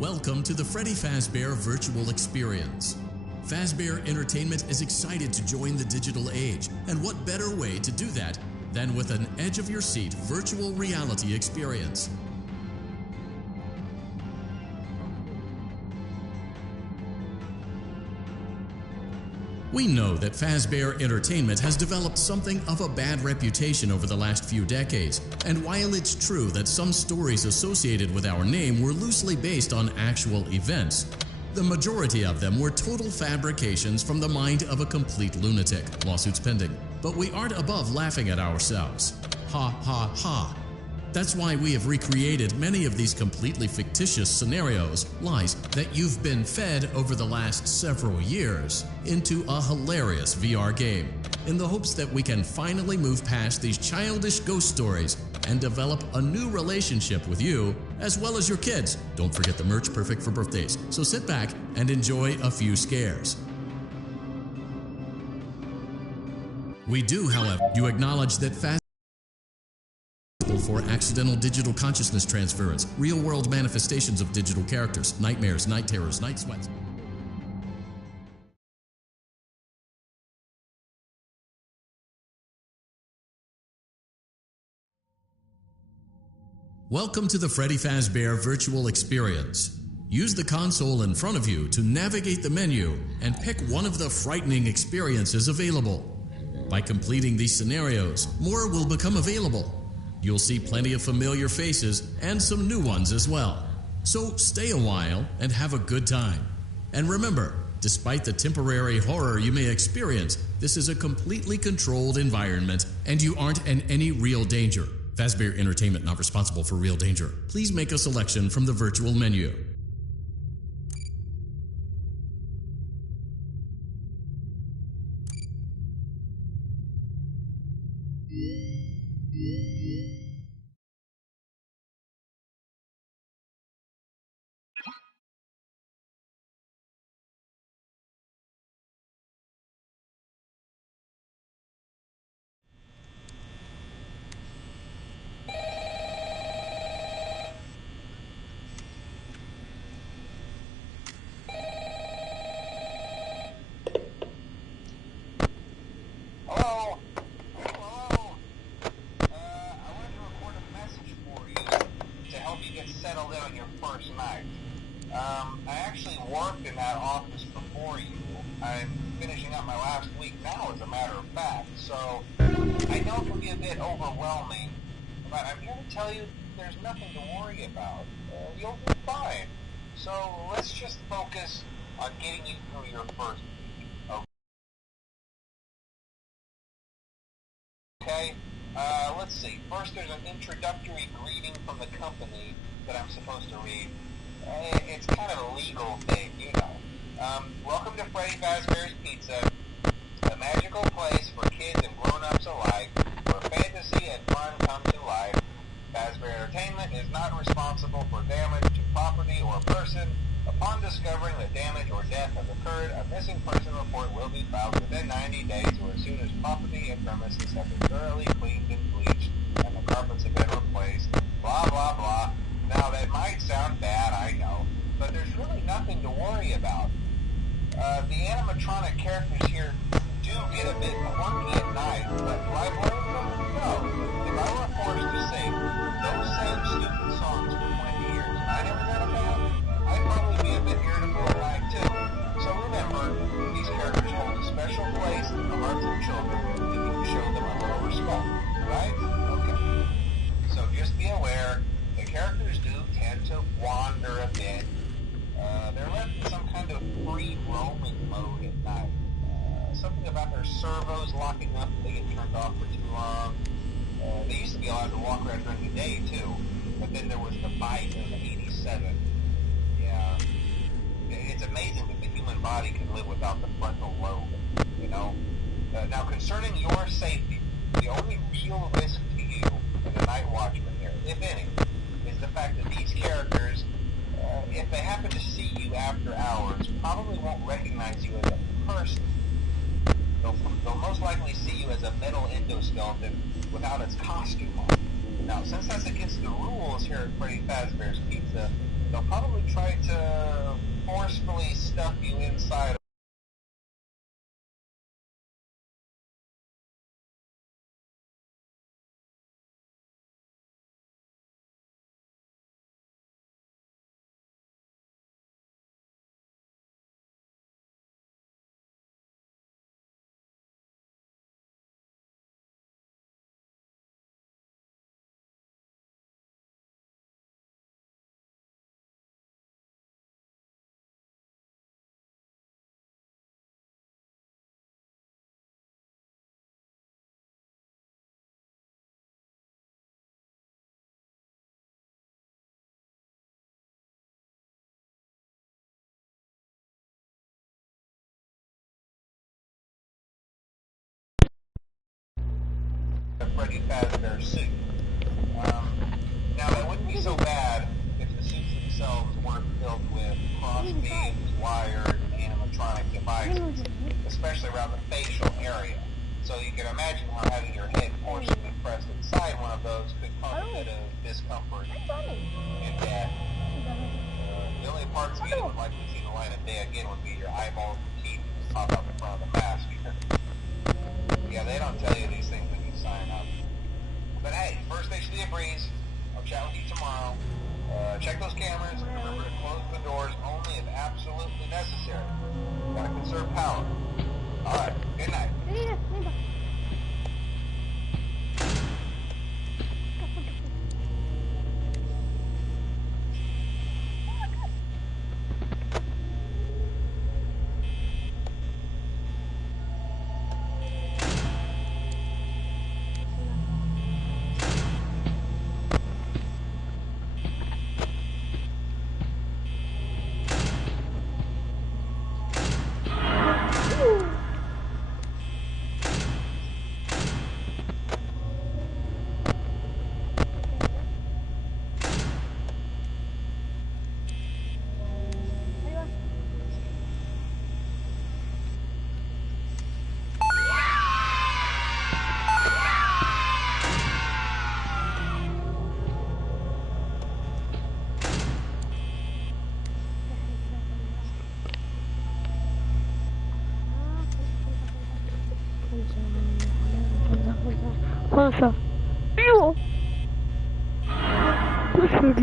Welcome to the Freddy Fazbear Virtual Experience. Fazbear Entertainment is excited to join the digital age, and what better way to do that than with an edge-of-your-seat virtual reality experience. We know that Fazbear Entertainment has developed something of a bad reputation over the last few decades, and while it's true that some stories associated with our name were loosely based on actual events, the majority of them were total fabrications from the mind of a complete lunatic, lawsuits pending. But we aren't above laughing at ourselves. Ha ha ha. That's why we have recreated many of these completely fictitious scenarios, lies that you've been fed over the last several years, into a hilarious VR game, in the hopes that we can finally move past these childish ghost stories and develop a new relationship with you, as well as your kids. Don't forget the merch, perfect for birthdays. So sit back and enjoy a few scares. We do, however, you acknowledge that for accidental digital consciousness transference, real-world manifestations of digital characters, nightmares, night terrors, night sweats. Welcome to the Freddy Fazbear Virtual Experience. Use the console in front of you to navigate the menu and pick one of the frightening experiences available. By completing these scenarios, more will become available. You'll see plenty of familiar faces and some new ones as well. So stay a while and have a good time. And remember, despite the temporary horror you may experience, this is a completely controlled environment and you aren't in any real danger. Fazbear Entertainment not responsible for real danger. Please make a selection from the virtual menu. Settled in on your first night. I actually worked in that office before you. I'm finishing up my last week now, as a matter of fact, so I know it can be a bit overwhelming, but I'm here to tell you there's nothing to worry about. You'll be fine. So let's just focus on getting you through your first week. Okay? Let's see. First, there's an introductory greeting from the company that I'm supposed to read. It's kind of a legal thing, you know. Welcome to Freddy Fazbear's Pizza, a magical place for kids and grown-ups alike, where fantasy and fun come to life. Fazbear Entertainment is not responsible for damage to property or person. Upon discovering that damage or death has occurred, a missing person report will be filed within 90 days or as soon as property and premises have been thoroughly cleaned and bleached and the carpets have been replaced. Blah, blah, blah. Now, that might sound bad, I know, but there's really nothing to worry about. The animatronic characters here do get a bit quirky at night, but do I blame them? No. If I were forced to sing those same stupid songs for 20 years and I never got a band, I'd probably be a bit irritable at night too. So remember, these characters hold a special place in the hearts of children if you show them a little respect, right? Okay. So just be aware, the characters do tend to wander a bit. They're left in some kind of free roaming mode at night. Something about their servos locking up and they get turned off for too long. They used to be allowed to walk around during the day too, but then there was the bite in '87. Yeah. It's amazing that the human body can live without the frontal lobe, you know? Now, concerning your safety, the only real risk to you and the night watchman here, if any, is the fact that these characters, if they happen to see you after hours, probably won't recognize you as a person. They'll most likely see you as a metal endoskeleton without its costume on. Now, since that's against the rules here at Freddy Fazbear's Pizza, they'll probably try to forcefully stuff you inside. Freddy Fazbear suit. Now that wouldn't be so bad if the suits themselves weren't filled with cross beams, wires, and animatronic devices, especially around the facial area. So you can imagine how having your head forcibly pressed inside one of those could cause a bit of discomfort and death. The only parts of you that would likely see the light of day again would be your eyeballs and teeth that pop up in front of the mask. Yeah, they don't tell you these things when you sign up. But hey, first station of the breeze. I'll chat with you tomorrow. Check those cameras. Remember to close the doors only if absolutely necessary. Gotta conserve power. Alright, good night. خمسة. أيوه. بسم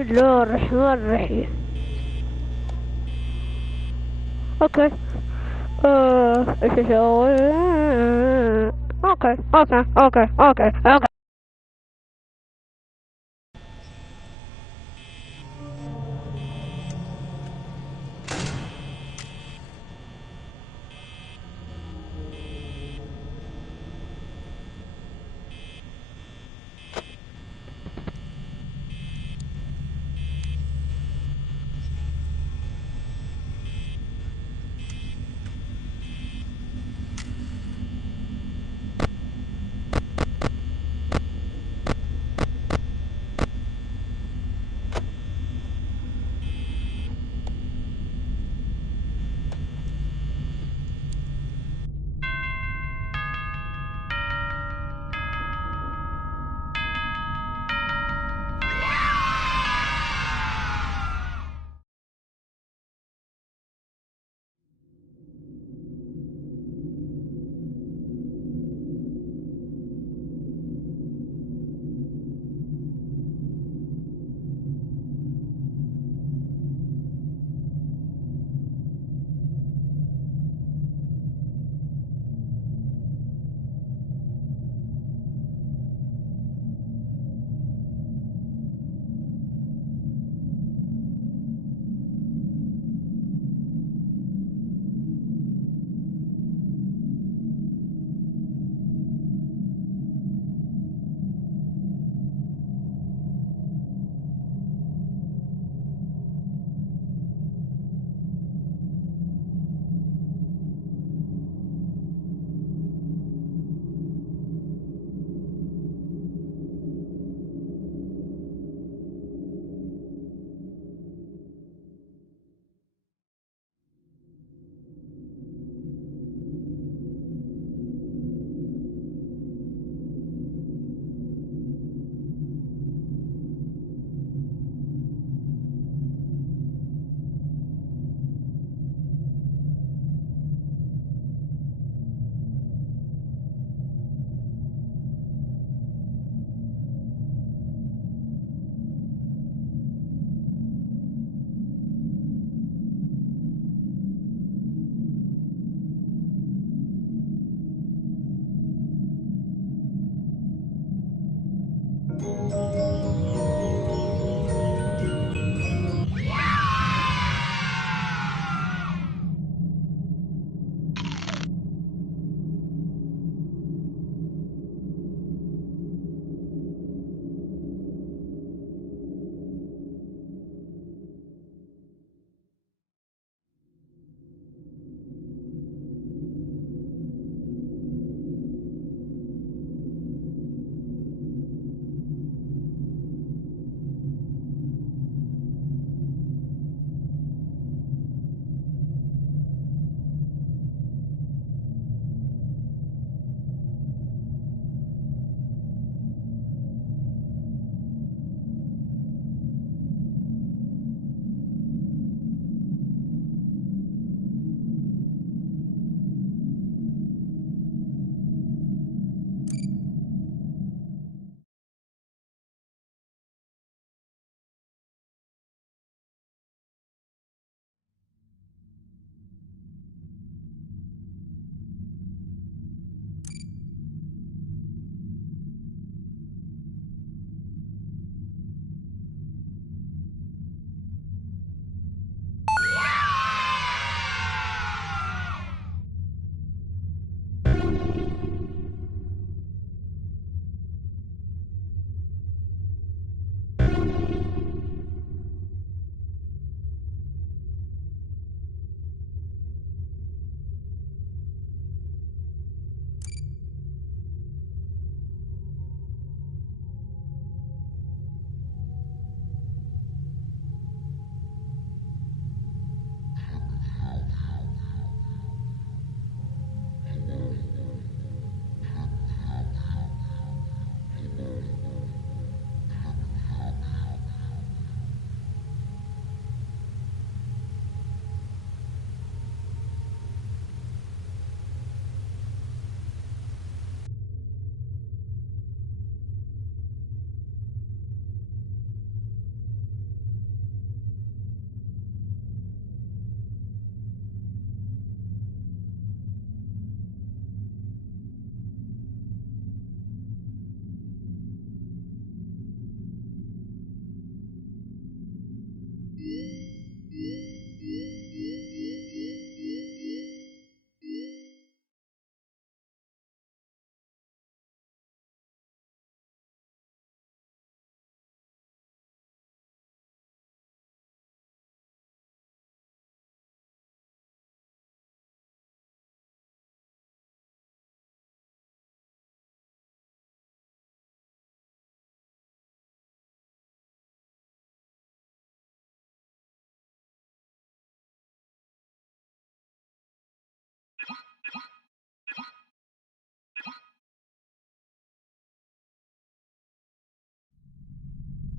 الله الرحمن الرحيم. اوكي. ايش اسوي؟ اوكي.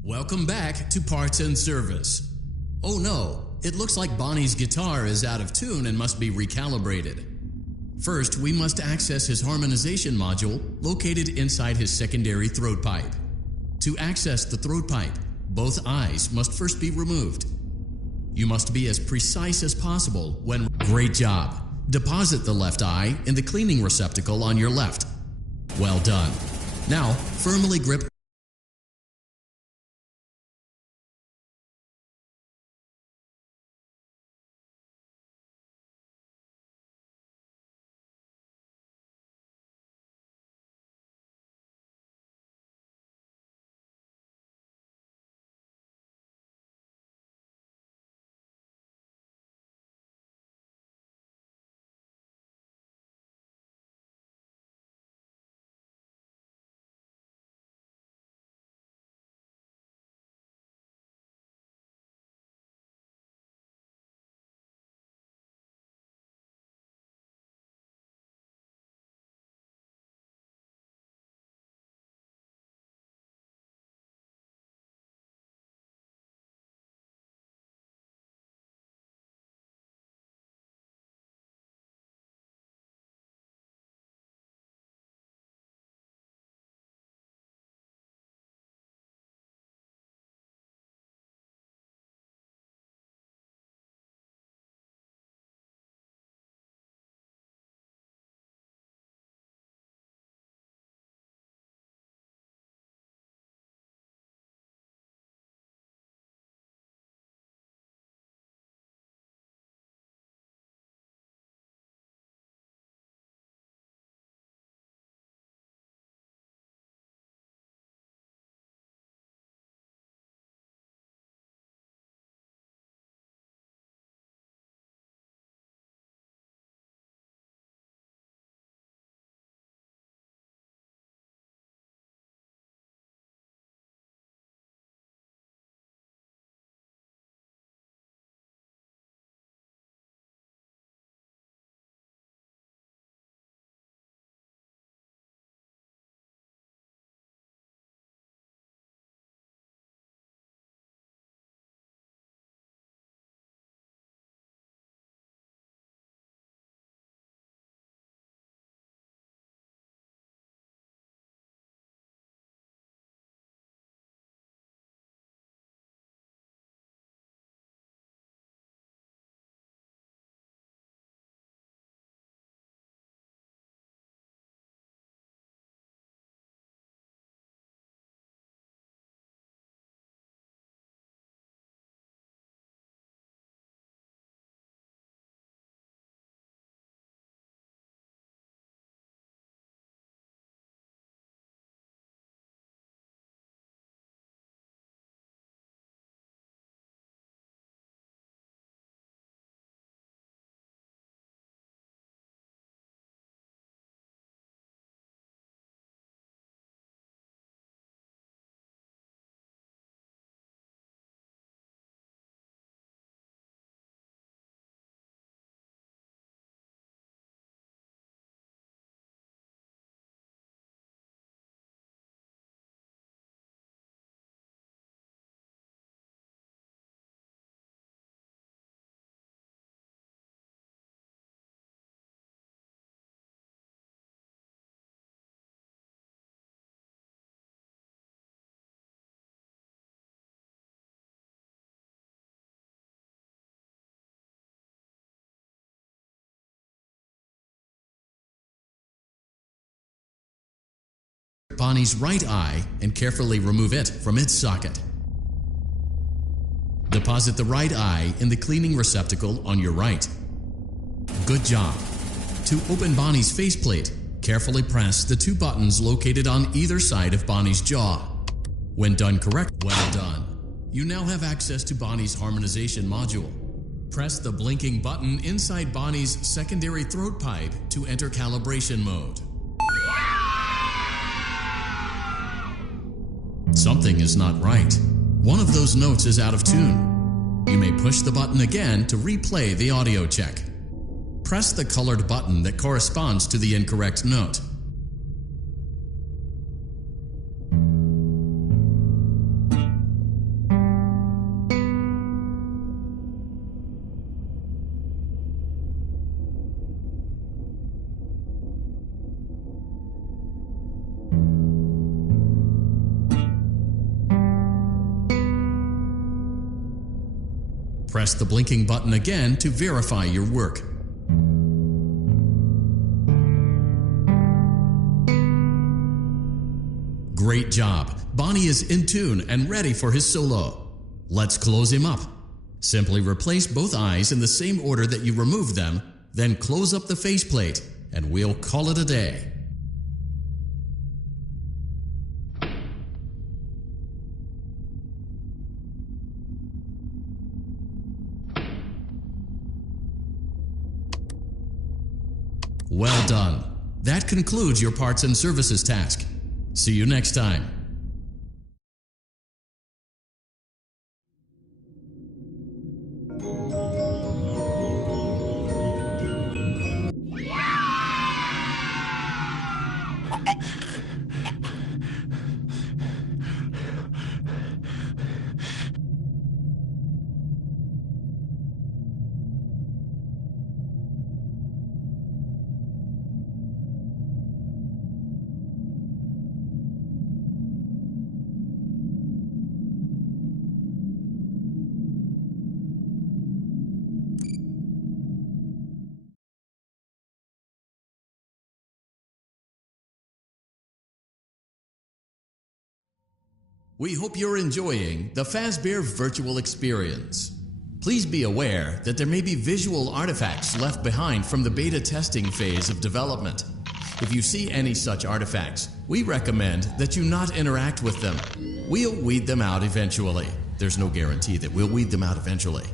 Welcome back to Parts and Service. Oh no, it looks like Bonnie's guitar is out of tune and must be recalibrated. First, we must access his harmonization module located inside his secondary throat pipe. To access the throat pipe, both eyes must first be removed. You must be as precise as possible when... Great job! Deposit the left eye in the cleaning receptacle on your left. Well done. Now, firmly grip... Bonnie's right eye and carefully remove it from its socket. Deposit the right eye in the cleaning receptacle on your right. Good job. To open Bonnie's faceplate, carefully press the two buttons located on either side of Bonnie's jaw. When done correct, well done. You now have access to Bonnie's harmonization module. Press the blinking button inside Bonnie's secondary throat pipe to enter calibration mode. Something is not right. One of those notes is out of tune. You may push the button again to replay the audio check. Press the colored button that corresponds to the incorrect note. Press the blinking button again to verify your work. Great job! Bonnie is in tune and ready for his solo. Let's close him up. Simply replace both eyes in the same order that you removed them, then close up the faceplate, and we'll call it a day. Well done. That concludes your parts and services task. See you next time. We hope you're enjoying the Fazbear virtual experience. Please be aware that there may be visual artifacts left behind from the beta testing phase of development. If you see any such artifacts, we recommend that you not interact with them. We'll weed them out eventually. There's no guarantee that we'll weed them out eventually.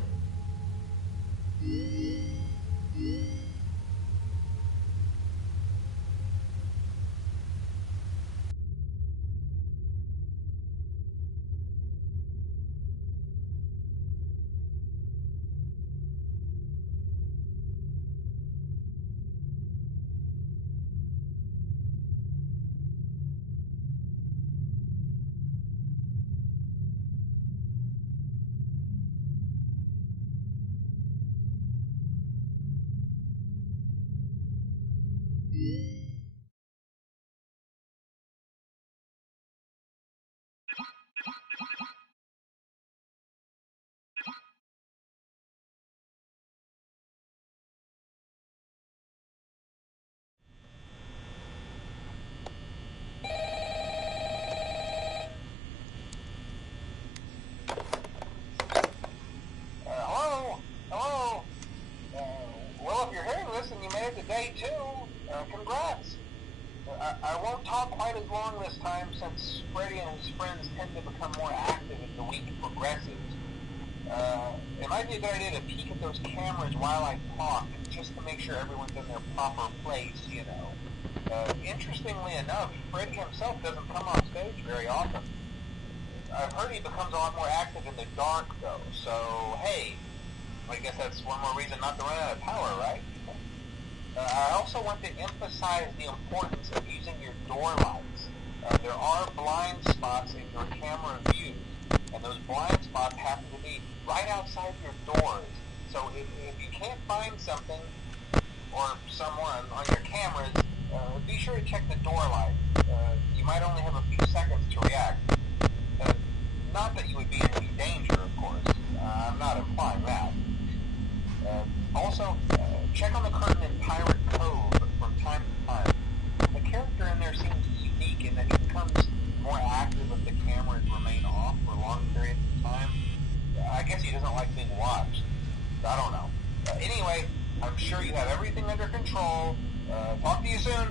Day 2, congrats. I won't talk quite as long this time since Freddy and his friends tend to become more active as the week progresses. It might be a good idea to peek at those cameras while I talk, just to make sure everyone's in their proper place, you know. Interestingly enough, Freddy himself doesn't come on stage very often. I've heard he becomes a lot more active in the dark, though, so hey, I guess that's one more reason not to run out of power, right? I also want to emphasize the importance of using your door lights. There are blind spots in your camera views, and those blind spots happen to be right outside your doors. So if you can't find something or someone on your cameras, be sure to check the door light. You might only have a few seconds to react. Not that you would be in any danger, of course. I'm not implying that. Also, check on the curtain in Pirate Cove from time to time. The character in there seems unique in that he becomes more active if the cameras remain off for long periods of time. I guess he doesn't like being watched. I don't know. Anyway, I'm sure you have everything under control. Talk to you soon.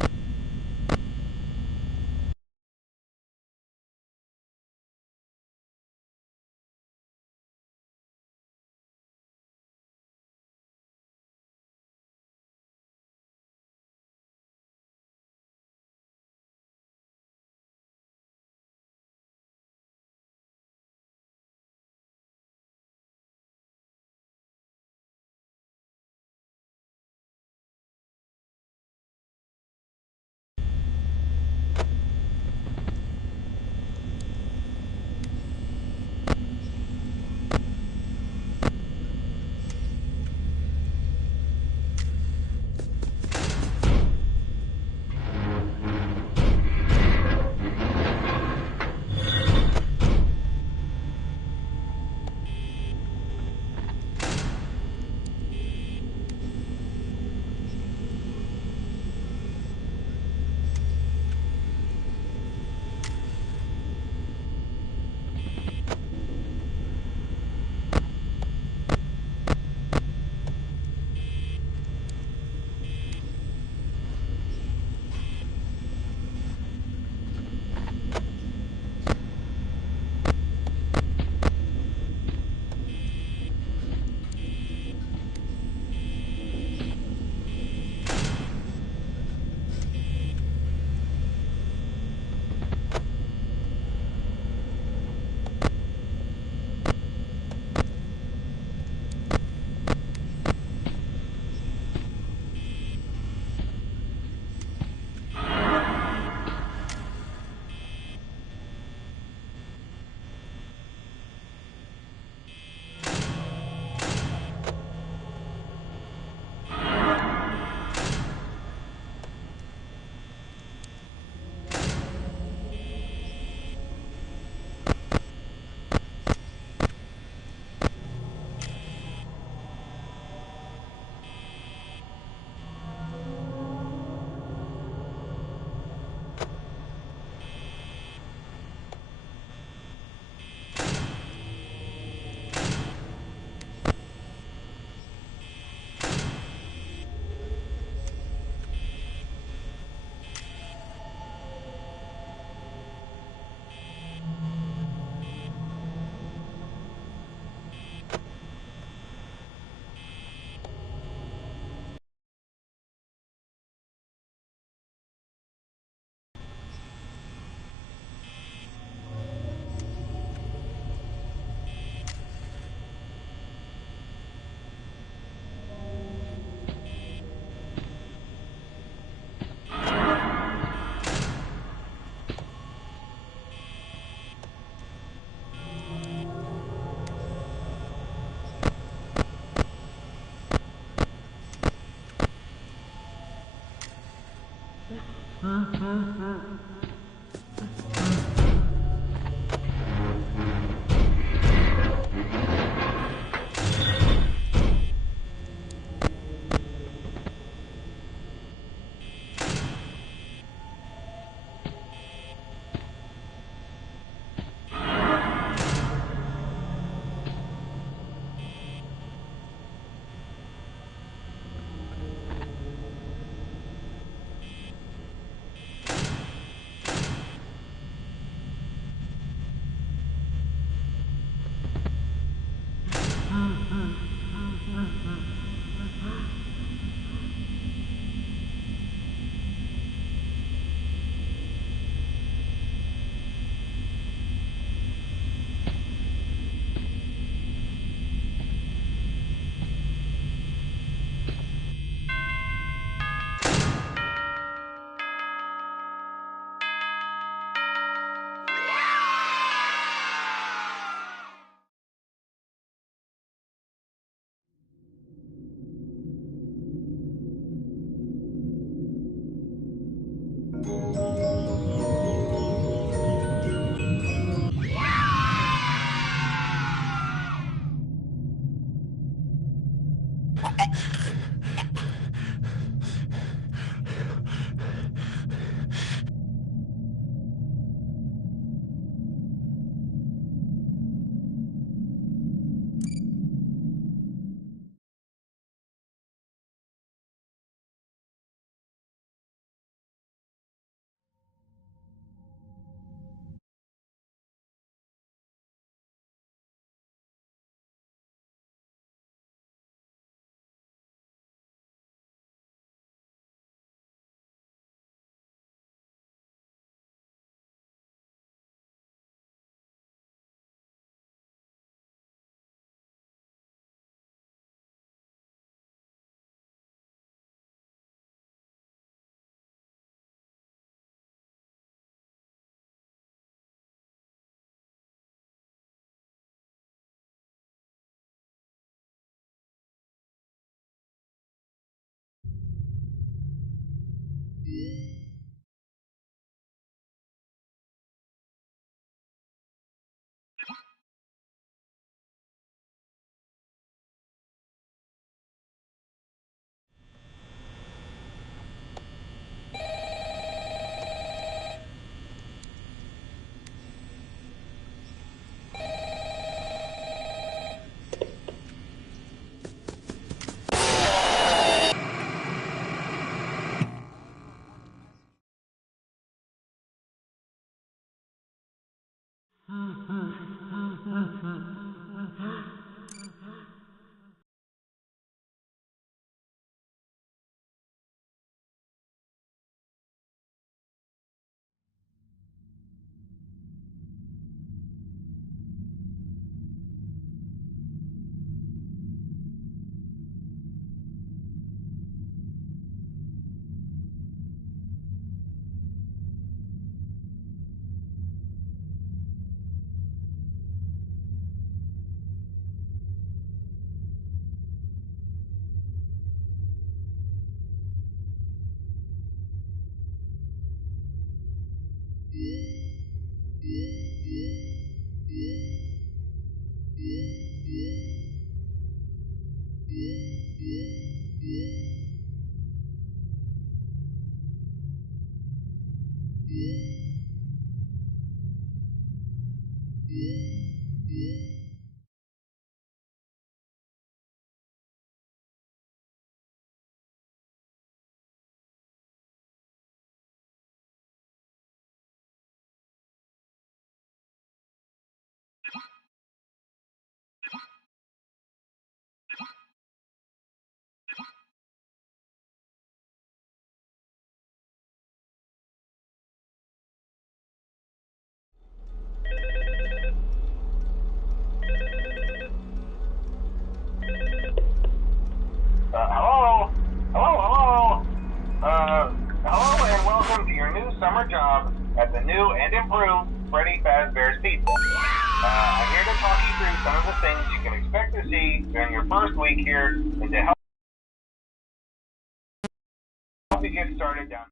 summer job at the new and improved Freddy Fazbear's Pizza. I'm here to talk you through some of the things you can expect to see during your first week here and to help you get started down